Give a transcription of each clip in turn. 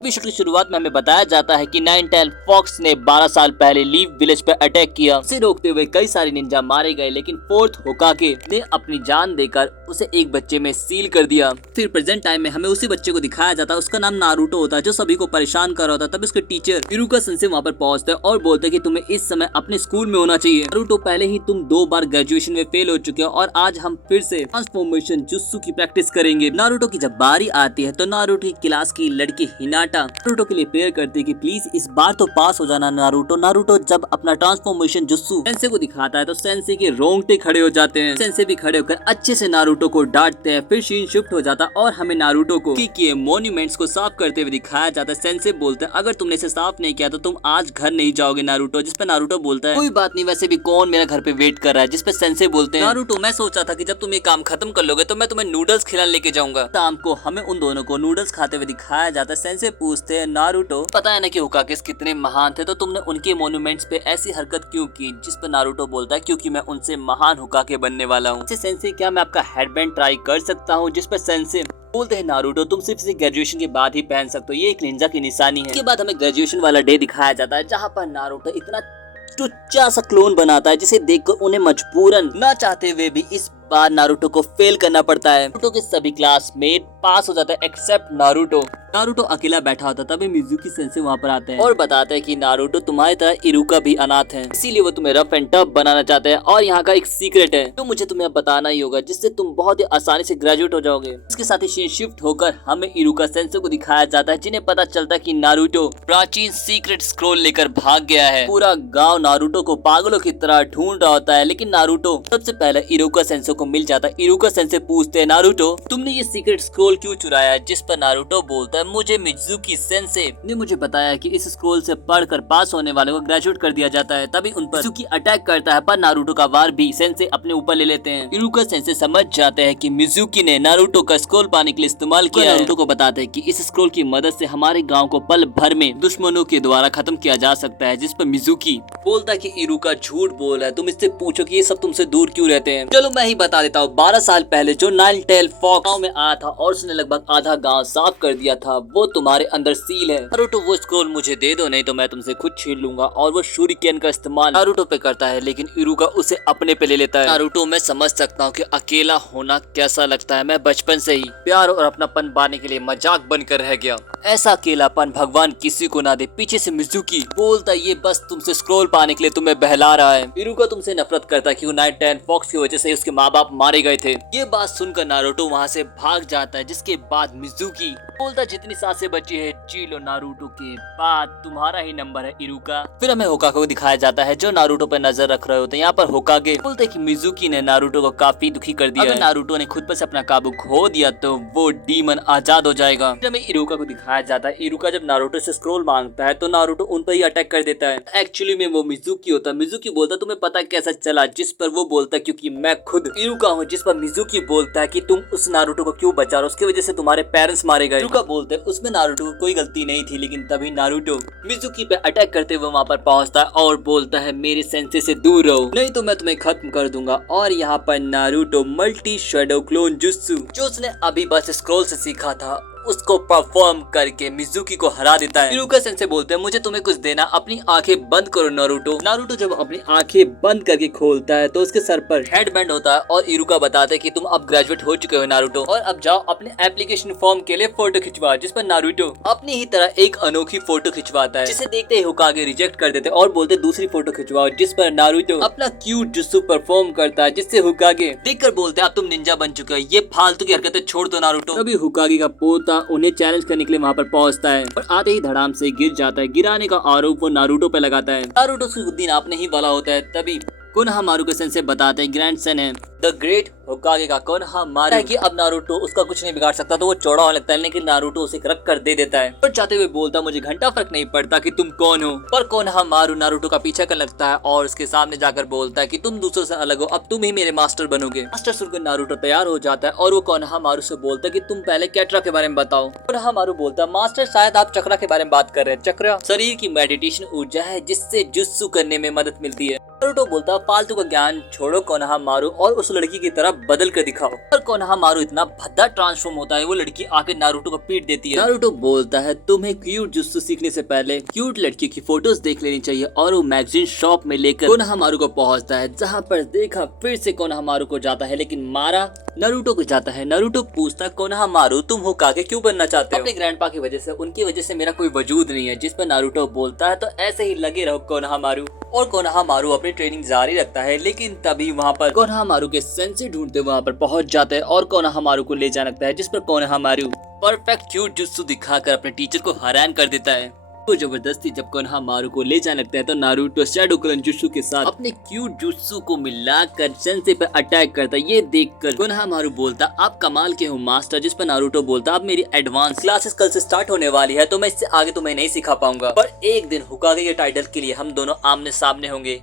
विश्व की शुरुआत में हमें बताया जाता है कि नाइन टेल फॉक्स ने 12 साल पहले लीव विलेज पर अटैक किया। उसे रोकते हुए कई सारे निंजा मारे गए, लेकिन फोर्थ होकागे ने अपनी जान देकर उसे एक बच्चे में सील कर दिया। फिर प्रेजेंट टाइम में हमें उसी बच्चे को दिखाया जाता है। उसका नाम नारुतो होता है, जो सभी को परेशान कर रहा होता है। तब उसके टीचर इरुका सेंसे वहाँ पर पहुँचते हैं और बोलते हैं कि तुम्हें इस समय अपने स्कूल में होना चाहिए। नारुतो, पहले ही तुम 2 बार ग्रेजुएशन में फेल हो चुके हो और आज हम फिर से ट्रांसफॉर्मेशन जुत्सु की प्रैक्टिस करेंगे। नारुतो की जब बारी आती है तो नारुतो की क्लास की लड़की हिनाटा नारुतो के लिए प्रेयर करती है कि प्लीज इस बार तो पास हो जाना नारुतो। नारुतो जब अपना ट्रांसफॉर्मेशन जुत्सु सेंसे को दिखाता है तो सेंसे के रोंगटे खड़े हो जाते हैं। सेंसे भी खड़े होकर अच्छे से नारुतो को डांटते हैं। फिर सीन शिफ्ट हो जाता है और हमें नारुतो को किए मॉन्यूमेंट्स को साफ करते हुए दिखाया जाता है। सेंसे बोलते हैं अगर तुमने इसे साफ नहीं किया तो तुम आज घर नहीं जाओगे नारुतो। जिस पे नारुतो बोलता है कोई बात नहीं, वैसे भी कौन मेरा घर पे वेट कर रहा है। जिस पे सेंसे बोलते हैं नारुतो, मैं सोचा था कि जब तुम ये काम खत्म कर लोगे तो मैं तुम्हें नूडल्स खिलाने लेके जाऊंगा। शाम को हमें उन दोनों को नूडल्स खाते हुए दिखाया जाता है। सेंसे पूछते हैं नारुतो, पता है ना कि होकागे कितने महान थे, तो तुमने उनके मॉन्यूमेंट्स पे ऐसी हरकत क्यों की। जिस पर नारुतो बोलता है क्योंकि मैं उनसे महान होकागे बनने वाला हूँ। सेंसे, क्या मैं आपका हेडबैंड ट्राई कर सकता हूँ। जिस पर सेंसे बोलते हैं नारुतो, तुम सिर्फ इसे ग्रेजुएशन के बाद ही पहन सकते हो, ये एक निंजा की निशानी है। इसके बाद हमें ग्रेजुएशन वाला डे दिखाया जाता है, जहाँ पर नारुतो इतना टुच्चा सा क्लोन बनाता है जिसे देखकर उन्हें मजबूरन ना चाहते हुए भी इस बार नारुतो को फेल करना पड़ता है। नारुतो के सभी क्लासमेट पास हो जाते हैं एक्सेप्ट नारुतो। नारुतो अकेला बैठा होता है, तभी मिजुकी सेंसे वहाँ पर आते हैं और बताते हैं कि नारुतो तुम्हारी तरह इरुका भी अनाथ है, इसीलिए वो तुम्हें रफ एंड टफ बनाना चाहते हैं और यहाँ का एक सीक्रेट है तो मुझे तुम्हें बताना ही होगा, जिससे तुम बहुत ही आसानी से ग्रेजुएट हो जाओगे। इसके साथ ही सीन शिफ्ट होकर हमें इरुका सेंसे को दिखाया जाता है, जिन्हें पता चलता है कि नारुतो प्राचीन सीक्रेट स्क्रोल लेकर भाग गया है। पूरा गाँव नारुतो को पागलों की तरह ढूंढ रहा होता है, लेकिन नारुतो सबसे पहले इरुका सेंसे को मिल जाता है। इरुका सेंसे पूछते हैं नारुतो, तुमने ये सीक्रेट स्क्रोल क्यों चुराया। जिस पर नारुतो बोलता है मुझे मिजुकी सेंसे ने मुझे बताया कि इस स्क्रोल से पढ़कर पास होने वाले को ग्रेजुएट कर दिया जाता है। तभी उन पर मिजुकी अटैक करता है, पर नारुतो का वार भी सेंसे अपने ऊपर ले लेते हैं। इरुका सेंसे समझ जाते हैं कि मिजुकी ने नारुतो का स्क्रोल पाने के लिए इस्तेमाल किया। नारुतो को बताते हैं कि इस स्क्रोल की मदद से हमारे गाँव को पल भर में दुश्मनों के द्वारा खत्म किया जा सकता है। जिस पर मिजुकी बोलता है कि इरुका झूठ बोल रहा है, तुम इससे पूछो कि ये सब तुमसे दूर क्यों रहते हैं। चलो मैं ही बता देता हूँ। 12 साल पहले जो नाइन टेल फॉक्स गाँव में आया था और उसने लगभग आधा गांव साफ कर दिया था, वो तुम्हारे अंदर सील है। नारुतो, वो स्क्रोल मुझे दे दो, नहीं तो मैं तुमसे खुद छीन लूंगा। और वो शूरिकेन का इस्तेमाल नारुतो पे करता है, लेकिन इरुका उसे अपने पे ले लेता है। नारुतो, मैं समझ सकता हूँ कि अकेला होना कैसा लगता है। मैं बचपन से ही प्यार और अपनापन पाने के लिए मजाक बनकर रह गया। ऐसा अकेलापन भगवान किसी को ना दे। पीछे से मिजुकी बोलता है ये बस तुमसे स्क्रोल पाने के लिए तुम्हें बहला रहा है। इरुका तुमसे नफरत करता है कि नाइन टेल फॉक्स की वजह से उसके माँ बाप मारे गए थे। ये बात सुनकर नारुतो वहाँ से भाग जाता है, जिसके बाद मिजुकी बोलता जितनी सांसें बची है जी लो। नारुतो के बाद तुम्हारा ही नंबर है इरुका। फिर हमें होकागे को दिखाया जाता है, जो नारुतो पर नजर रख रहे होते हैं। यहाँ पर होकागे बोलते हैं कि मिजुकी ने नारुतो को काफी दुखी कर दिया। अगर नारुतो ने खुद पर से अपना काबू खो दिया तो वो डीमन आजाद हो जाएगा। फिर हमें इरुका को दिखाया जाता है। इरुका जब नारुतो से स्क्रोल मांगता है तो नारुतो उन पर ही अटैक कर देता है। एक्चुअली में वो मिजुकी होता है। मिजुकी बोलता तुम्हें पता कैसा चला। जिस पर वो बोलता है क्योंकि मैं खुद इरुका हूँ। जिस पर मिजुकी बोलता है कि तुम उस नारुतो को क्यों बचा रहे हो, उसकी वजह से तुम्हारे पेरेंट्स मारे गए। इरुका बोलते हैं उसमें नारुतो को कोई गलती नहीं थी, लेकिन तभी नारुतो मिजुकी पे अटैक करते हुए वहाँ पर पहुँचता है और बोलता है मेरे सेंसे से दूर रहो, नहीं तो मैं तुम्हें खत्म कर दूंगा। और यहाँ पर Naruto multi shadow clone jutsu, जो उसने अभी बस स्क्रोल से सीखा था, उसको परफॉर्म करके मिजुकी को हरा देता है। इरुका सेंसे बोलते हैं मुझे तुम्हें कुछ देना, अपनी आंखें बंद करो नारुतो। नारुतो जब अपनी आंखें बंद करके खोलता है तो उसके सर पर हेडबैंड होता है और इरुका बताते हैं कि तुम अब ग्रेजुएट हो चुके हो नारुतो, और अब जाओ अपने एप्लीकेशन फॉर्म के लिए फोटो खिंचवा। जिस पर नारुतो अपनी ही तरह एक अनोखी फोटो खिंचवाता है, जिसे देखते ही होकागे रिजेक्ट कर देते और बोलते दूसरी फोटो खिंचवाओ। जिस पर नारुतो अपना क्यूट जुत्सु परफॉर्म करता है, जिससे होकागे देखकर बोलते हैं अब तुम निंजा बन चुके हो, ये फालतू की हरकतें छोड़ दो नारुतो। तभी होकागे का पोता उन्हें चैलेंज करने के लिए वहाँ पर पहुँचता है और आते ही धड़ाम से गिर जाता है। गिराने का आरोप वो नारुतो पे लगाता है। नारुतो उसकी बुद्धि नापने ही वाला होता है, तभी कोनोहामारू सेंसे बताते हैं ग्रैंडसन है द ग्रेट होकागे का कोनोहामारू है कि अब नारुतो उसका कुछ नहीं बिगाड़ सकता, तो वो चौड़ा होने लगता है, लेकिन नारुतो उसे रख कर दे देता है और जाते हुए बोलता मुझे घंटा फर्क नहीं पड़ता कि तुम कौन हो। पर कोनोहामारू नारुतो का पीछा करने लगता है और उसके सामने जाकर बोलता है कि तुम दूसरों से अलग हो, अब तुम ही मेरे मास्टर बनोगे। मास्टर सुनकर नारुतो तैयार हो जाता है और वो कोनोहामारू से बोलता है कि तुम पहले कैटरा के बारे में बताओ। कोनोहामारू बोलता है मास्टर शायद आप चक्रा के बारे में बात कर रहे हैं। चक्रा शरीर की मेडिटेशन ऊर्जा है जिससे जुत्सु करने में मदद मिलती है। नारुतो बोलता फालतू का ज्ञान छोड़ो कोनोहामारू और उस लड़की की तरह बदल कर दिखाओ। और कोनोहामारू इतना भद्दा ट्रांसफॉर्म होता है वो लड़की आके नारुतो को पीट देती है। नारुतो बोलता है तुम्हें क्यूट जुत्सु सीखने से पहले क्यूट लड़की की फोटोज देख लेनी चाहिए और वो मैगजीन शॉप में लेकर कोनोहामारू को पहुंचता है, जहां पर देखा फिर से कोनोहामारू को जाता है लेकिन मारा नारुतो को जाता है। नारुतो पूछता है कोनोहामारू तुम होकागे क्यों बनना चाहते हो? अपने ग्रैंडपा की वजह से, उनकी वजह से मेरा कोई वजूद नहीं है। जिस पर नारुतो बोलता है तो ऐसे ही लगे रहो कोनोहामारू। और कोनोहामारू अपनी ट्रेनिंग जारी रखता है लेकिन तभी वहाँ पर कोनोहामारू के सेंसे ढूंढते वहाँ पर पहुंच जाते हैं और कोनोहामारू को ले जाना लगता है, जिस पर कोनोहामारू परफेक्ट क्यूट जुत्सु दिखाकर अपने टीचर को हैरान कर देता है। तो जबरदस्ती जब कोनोहामारू को ले जाने लगता है तो नारुतो शैडो क्लोन जुत्सु के साथ अपने क्यूट जुत्सु को मिलाकर सेंसे पे अटैक करता है। ये देखकर कोनोहामारू बोलता आप कमाल के हो मास्टर, जिस पर नारुतो बोलता अब मेरी एडवांस क्लासेस कल से स्टार्ट होने वाली है तो मैं इससे आगे तुम्हें नहीं सिखा पाऊंगा, पर एक दिन होकागे के टाइटल के लिए हम दोनों आमने सामने होंगे।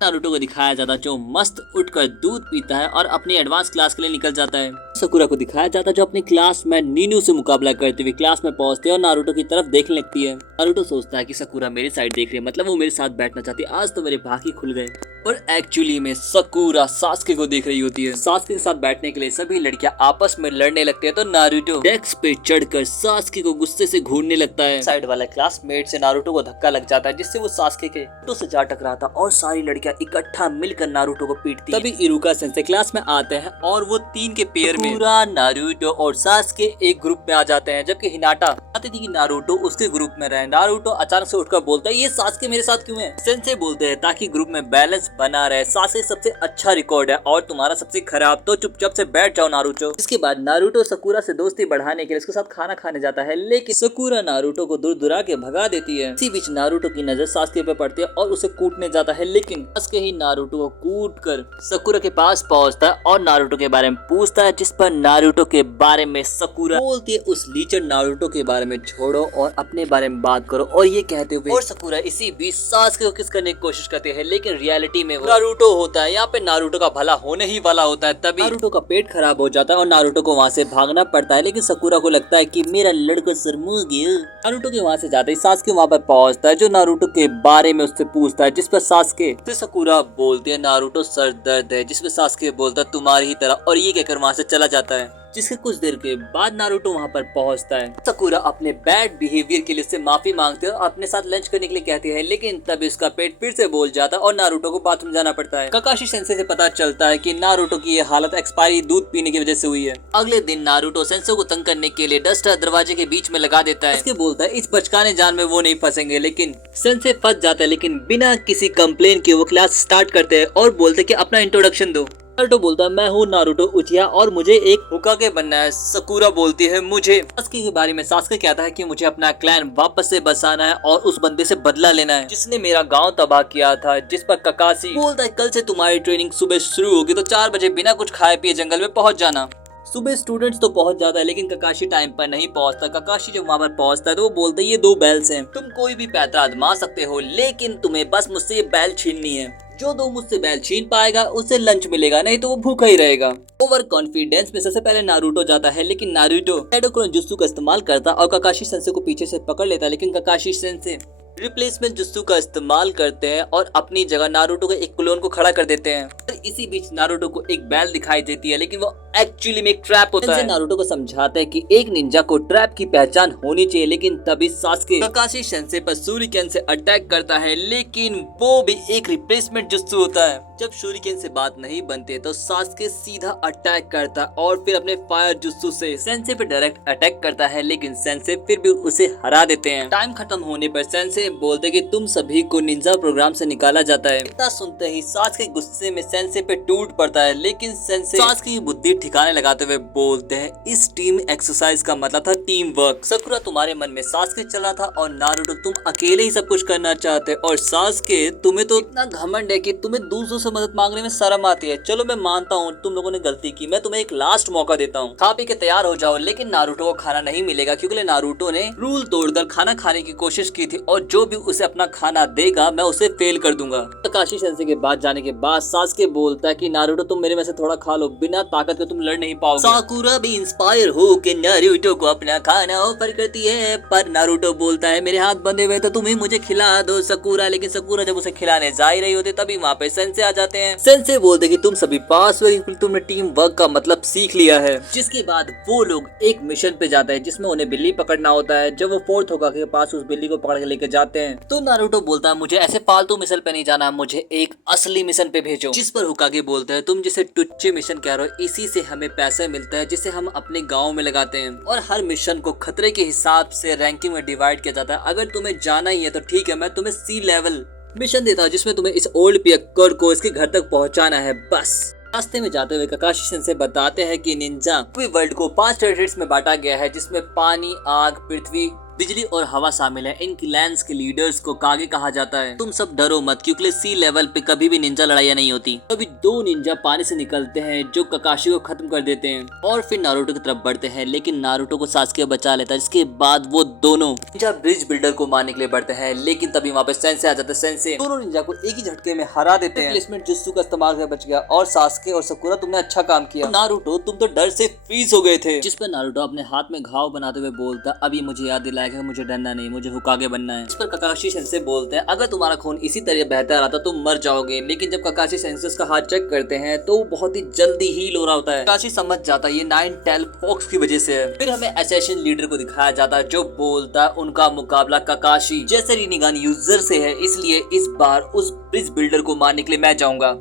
नारुतो को दिखाया जाता जो मस्त उठकर दूध पीता है और अपनी एडवांस क्लास के लिए निकल जाता है। सकुरा को दिखाया जाता जो अपनी क्लास में नीनू से मुकाबला करते हुए क्लास में पहुंचते और नारुतो की तरफ देखने लगती है। नारुतो सोचता है कि सकुरा मेरी साइड देख रही है, मतलब वो मेरे साथ बैठना चाहती है, आज तो मेरे भाग ही खुल गए। पर एक्चुअली में सकुरा सास्के को देख रही होती है। सास्के के साथ बैठने के लिए सभी लड़कियां आपस में लड़ने लगते हैं तो नारुतो डेस्क पे चढ़कर सास्के को गुस्से से घूरने लगता है। साइड वाला क्लासमेट से नारुतो को धक्का लग जाता है जिससे वो सास्के के तो से जा टकराता और सारी लड़कियां इकट्ठा मिलकर नारुतो को पीटती है। तभी इरुका सेंसे क्लास में आते हैं और वो तीन के पेयर में पूरा नारुतो और सास्के एक ग्रुप में आ जाते हैं, जबकि हिनाटा चाहती थी कि नारुतो उसके ग्रुप में रहे। नारुतो अचानक से उठकर बोलता है ये सास्के मेरे साथ क्यों है? सेंसे बोलते हैं ताकि ग्रुप में बैलेंस बना रहे, सास्के सबसे अच्छा रिकॉर्ड है और तुम्हारा सबसे खराब, तो चुपचाप से बैठ जाओ नारुतो। इसके बाद नारुतो सकुरा से दोस्ती बढ़ाने के लिए उसके साथ खाना खाने जाता है लेकिन सकुरा नारुतो को दूर दुरा के भगा देती है। इसी बीच नारुतो की नजर सास्के पे पड़ती है और उसे कूटने जाता है लेकिन सास्के ही नारुतो को कूट कर सकुरा के पास पहुंचता है और नारुतो के बारे में पूछता है, जिस पर नारुतो के बारे में सकुरा बोलती है उस लीचर नारुतो के बारे में छोड़ो और अपने बारे में बात करो। और ये कहते हुए और सकुरा इसी बीच सास्के को किस करने की कोशिश करते हैं लेकिन रियलिटी में नारुतो होता है। यहाँ पे नारुतो का भला होने ही वाला होता है, तभी नारुतो का पेट खराब हो जाता है और नारुतो को वहाँ से भागना पड़ता है लेकिन सकुरा को लगता है कि मेरा लड़का शर्मा गया। नारुतो के वहाँ से जाते ही सास्के वहाँ पर पहुँचता है जो नारुतो के बारे में उससे पूछता है, जिस पर सास्के फिर सकुरा बोलती है नारुतो सर दर्द है, जिसपे सास्के बोलता है तुम्हारी ही तरह, और ये कहकर वहाँ से चला जाता है। जिसके कुछ देर के बाद नारुतो वहाँ पर पहुँचता है। सकुरा अपने बैड बिहेवियर के लिए उससे माफी मांगते हैं और अपने साथ लंच करने के लिए कहती है लेकिन तभी उसका पेट फिर से बोल जाता है और नारुतो को बाथरूम जाना पड़ता है। काकाशी सेंसे से पता चलता है कि नारुतो की ये हालत एक्सपायरी दूध पीने की वजह से हुई है। अगले दिन नारुतो सेंसे को तंग करने के लिए डस्टर दरवाजे के बीच में लगा देता है। इसके बोलता है इस बचकाने जान में वो नहीं फंसेंगे, लेकिन सेंसे फंस जाता है लेकिन बिना किसी कंप्लेन के वो क्लास स्टार्ट करते हैं और बोलते कि अपना इंट्रोडक्शन दो। नारुतो बोलता है मैं हूँ नारुतो उचिया और मुझे एक होकागे बनना है। सकुरा बोलती है मुझे सास्के के बारे में। सास्के कहता है कि मुझे अपना क्लैन वापस से बसाना है और उस बंदे से बदला लेना है जिसने मेरा गांव तबाह किया था। जिस पर ककाशी बोलता है कल से तुम्हारी ट्रेनिंग सुबह शुरू होगी तो 4 बजे बिना कुछ खाए पिए जंगल में पहुंच जाना। सुबह स्टूडेंट्स तो पहुंच जाता है लेकिन ककाशी टाइम पर नहीं पहुंचता। ककाशी जब वहाँ पर पहुंचता है तो वो बोलता है ये 2 बैल्स हैं, तुम कोई भी पैतरा आजमा सकते हो लेकिन तुम्हें बस मुझसे ये बैल छीननी है। जो 2 मुझसे बैल छीन पाएगा उसे लंच मिलेगा, नहीं तो वो भूखा ही रहेगा। ओवर कॉन्फिडेंस में सबसे पहले नारुतो जाता है लेकिन नारुतो शैडो क्लोन जुत्सु का इस्तेमाल करता और ककाशी सेंसे को पीछे से पकड़ लेता है लेकिन ककाशी सेंसे रिप्लेसमेंट जुत्सु का इस्तेमाल करते हैं और अपनी जगह नारुतो के एक क्लोन को खड़ा कर देते हैं। और इसी बीच नारुतो को एक बैल दिखाई देती है लेकिन वो एक्चुअली में एक ट्रैप होता है। नारुतो को समझाता है कि एक निंजा को ट्रैप की पहचान होनी चाहिए लेकिन तभी सास्के ककाशी सेंसे पर शूरिकेन से अटैक करता है लेकिन वो भी एक रिप्लेसमेंट जुत्सु होता है। जब शूरिकेन से बात नहीं बनती तो सास्के सीधा अटैक करता और फिर अपने फायर जुत्सु से सेंसे पे डायरेक्ट अटैक करता है लेकिन सेंसे फिर भी उसे हरा देते हैं। टाइम खत्म होने पर सेंसे बोलते कि तुम सभी को निंजा प्रोग्राम से निकाला जाता है। इतना सुनते ही सास्के गुस्से में सेंसे पे टूट पड़ता है लेकिन सेंसे सास्के की बुद्धि ठिकाने लगाते हुए बोलते हैं इस टीम एक्सरसाइज का मतलब था टीम वर्क। सकुरा तुम्हारे मन में सास्के चला था और नारुतो तुम अकेले ही सब कुछ करना चाहते और सास्के तुम्हें तो इतना घमंड है कि तुम्हें दूसरों से मदद मांगने में शर्म आती है। चलो मैं मानता हूँ तुम लोगों ने गलती की, मैं तुम्हें एक लास्ट मौका देता हूँ, खा पी के तैयार हो जाओ। लेकिन नारुतो को खाना नहीं मिलेगा क्योंकि नारुतो ने रूल तोड़कर खाना खाने की कोशिश की थी और जो भी उसे अपना खाना देगा मैं उसे फेल कर दूंगा। ककाशी सेंसे के बाद जाने के बाद सास्के बोलता है कि नारुतो तुम मेरे में से थोड़ा खा लो, बिना ताकत के तुम तुम लड़ नहीं पाओगे। साकुरा भी इंस्पायर हो के नारुतो को अपना खाना ऑफर करती है, पर नारुतो बोलता है मेरे हाथ बंधे हुए तो तुम ही मुझे खिला दो साकुरा। लेकिन साकुरा जब उसे खिलाने जा ही रही होती तभी वहाँ पे सेंसे आ जाते हैं। सेंसे बोलते कि तुम सभी पास हो, तुमने टीम वर्क का मतलब सीख लिया है। जिसके बाद वो लोग एक मिशन पे जाते हैं जिसमें उन्हें बिल्ली पकड़ना होता है। जब वो फोर्थ होकागे के पास उस बिल्ली को पकड़ के लेके जाते हैं तो नारुतो बोलता है मुझे ऐसे फालतू मिशन पे नहीं जाना, मुझे एक असली मिशन पे भेजो। जिस पर होकागे बोलता है तुम जिसे टुच्चे मिशन कह रहे हो इसी से हमें पैसा मिलता है जिसे हम अपने गाँव में लगाते हैं, और हर मिशन को खतरे के हिसाब से रैंकिंग में डिवाइड किया जाता है। अगर तुम्हें जाना ही है तो ठीक है, मैं तुम्हें सी लेवल मिशन देता हूँ जिसमें तुम्हें इस ओल्ड पियक्कर को इसके घर तक पहुंचाना है बस। रास्ते में जाते हुए ककाशी सेंसे बताते हैं कि निंजा वर्ल्ड को 5 टेरिटरीज में बांटा गया है जिसमें पानी, आग, पृथ्वी, बिजली और हवा शामिल है। इन क्लैंस के लीडर्स को कागे कहा जाता है। तुम सब डरो मत क्योंकि सी लेवल पे कभी भी निंजा लड़ाइयाँ नहीं होती। तभी 2 निंजा पानी से निकलते हैं जो ककाशी को खत्म कर देते हैं और फिर नारुतो की तरफ बढ़ते हैं, लेकिन नारुतो को सास्के बचा लेता है। जिसके बाद वो दोनों निंजा ब्रिज बिल्डर को मारने के लिए बढ़ते हैं, लेकिन तभी वहाँ पे सेंसे आ जाता है। सेंसे दोनों निंजा को एक ही झटके में हरा देते हैं। प्लेसमेंट जुत्सु का इस्तेमाल कर बच गया और सास्के और साकुरा तुमने अच्छा काम किया। नारुतो तुम तो डर से फ्रीज हो गए थे। जिस पर नारुतो अपने हाथ में घाव बनाते हुए बोलता अभी मुझे याद दिलाएगा मुझे डरना नहीं, मुझे हुकागे बनना है। इस पर ककाशी सेंसे बोलते हैं अगर तुम्हारा खून इसी तरह बहता रहा तो तुम मर जाओगे। लेकिन जब ककाशी सेंसे उसका हाथ चेक करते हैं तो बहुत ही जल्दी हील हो रहा होता है। ककाशी समझ जाता है ये 9 टेल फॉक्स की वजह से है। फिर हमें असैसिन लीडर को दिखाया जाता है जो बोलता है उनका मुकाबला ककाशी जैसे रिनिगान यूजर से है, इसलिए इस बार उस ब्रिज बिल्डर को मारने के लिए मैं जाऊंगा।